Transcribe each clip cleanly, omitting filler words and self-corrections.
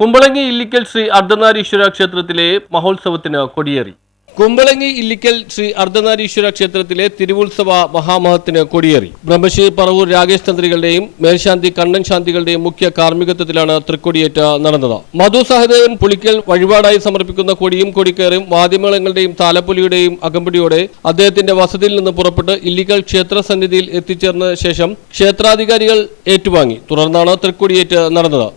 കുമ്പളങ്ങി ഇല്ലിക്കൽ ശ്രീ അർദ്ധനാരീശ്വര ക്ഷേത്രത്തിലെ മഹോത്സവത്തിന് കൊടിയേറി. കുമ്പളങ്ങി ഇല്ലിക്കൽ ശ്രീ അർദ്ധനാരീശ്വര ക്ഷേത്രത്തിലെ തിരുവുത്സവ മഹാമഹത്തിന് കൊടിയേറി. ബ്രഹ്മശ്രീ പറവൂർ രാകേഷ് തന്ത്രികളുടെയും മേൽശാന്തി കണ്ണൻ ശാന്തികളുടെയും മുഖ്യ കാർമ്മികത്വത്തിലാണ് തൃക്കൊടിയേറ്റ് നടന്നത്. മധു സഹദേവൻ പുളിക്കൽ വഴിപാടായി സമർപ്പിക്കുന്ന കൊടിയും കൊടിക്കയറും വാദ്യമേളങ്ങളുടെയും താലപ്പൊലിയുടെയും അകമ്പടിയോടെ അദ്ദേഹത്തിന്റെ വസതിയിൽ നിന്ന് പുറപ്പെട്ട് ഇല്ലിക്കൽ ക്ഷേത്ര സന്നിധിയിൽ എത്തിച്ചേർന്ന ശേഷം ക്ഷേത്രാധികാരികൾ ഏറ്റുവാങ്ങി. തുടർന്നാണ് തൃക്കൊടിയേറ്റ് നടന്നത്.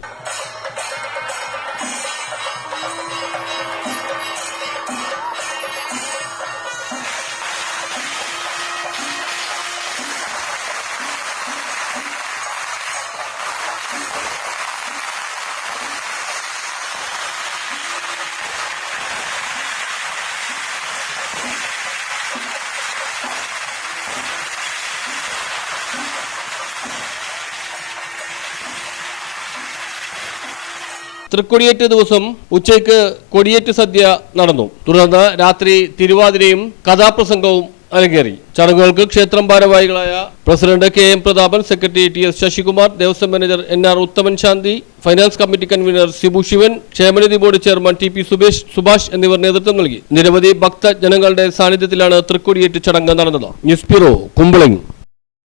തൃക്കൊടിയേറ്റ് ദിവസം ഉച്ചയ്ക്ക് കൊടിയേറ്റ് സദ്യ നടന്നു. തുടർന്ന് രാത്രി തിരുവാതിരയും കഥാപ്രസംഗവും അരങ്ങേറി. ചടങ്ങുകൾക്ക് ക്ഷേത്രം ഭാരവാഹികളായ president KM Prathapan, secretary TS Sasikumar, Devaswom manager NR Uthaman Santhi, finance committee convener Sibu Sivan, ക്ഷേമനിധി ബോർഡ് ചെയർമാൻ TP സുഭാഷ് എന്നിവർ നേതൃത്വം നൽകി. നിരവധി ഭക്തജനങ്ങളുടെ സാന്നിധ്യത്തിലാണ് തൃക്കൊടിയേറ്റ് ചടങ്ങ് നടന്നത്. News bureau, Kumbalangi.